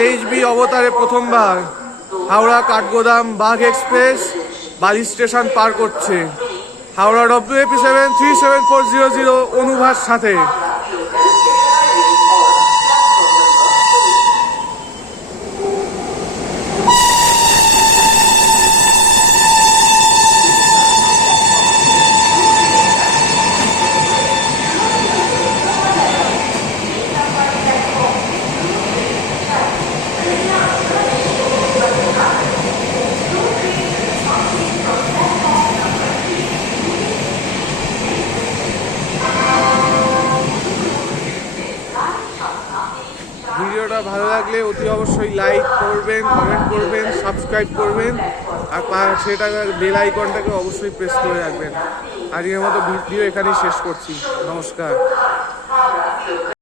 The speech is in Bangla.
LHB অবতারে প্রথমবার হাওড়া কাঠগোদাম বাঘ এক্সপ্রেস বালি স্টেশন পার করছে। হাওড়া WAP7 37400 অনুভার সাথে। ভিডিওটা ভালো লাগলে অতি অবশ্যই লাইক করবেন, কমেন্ট করবেন, সাবস্ক্রাইব করবেন আর সেটা বেল আইকনটাকে অবশ্যই প্রেস করে রাখবেন। আজকের মতো ভিডিও এখানেই শেষ করছি। নমস্কার।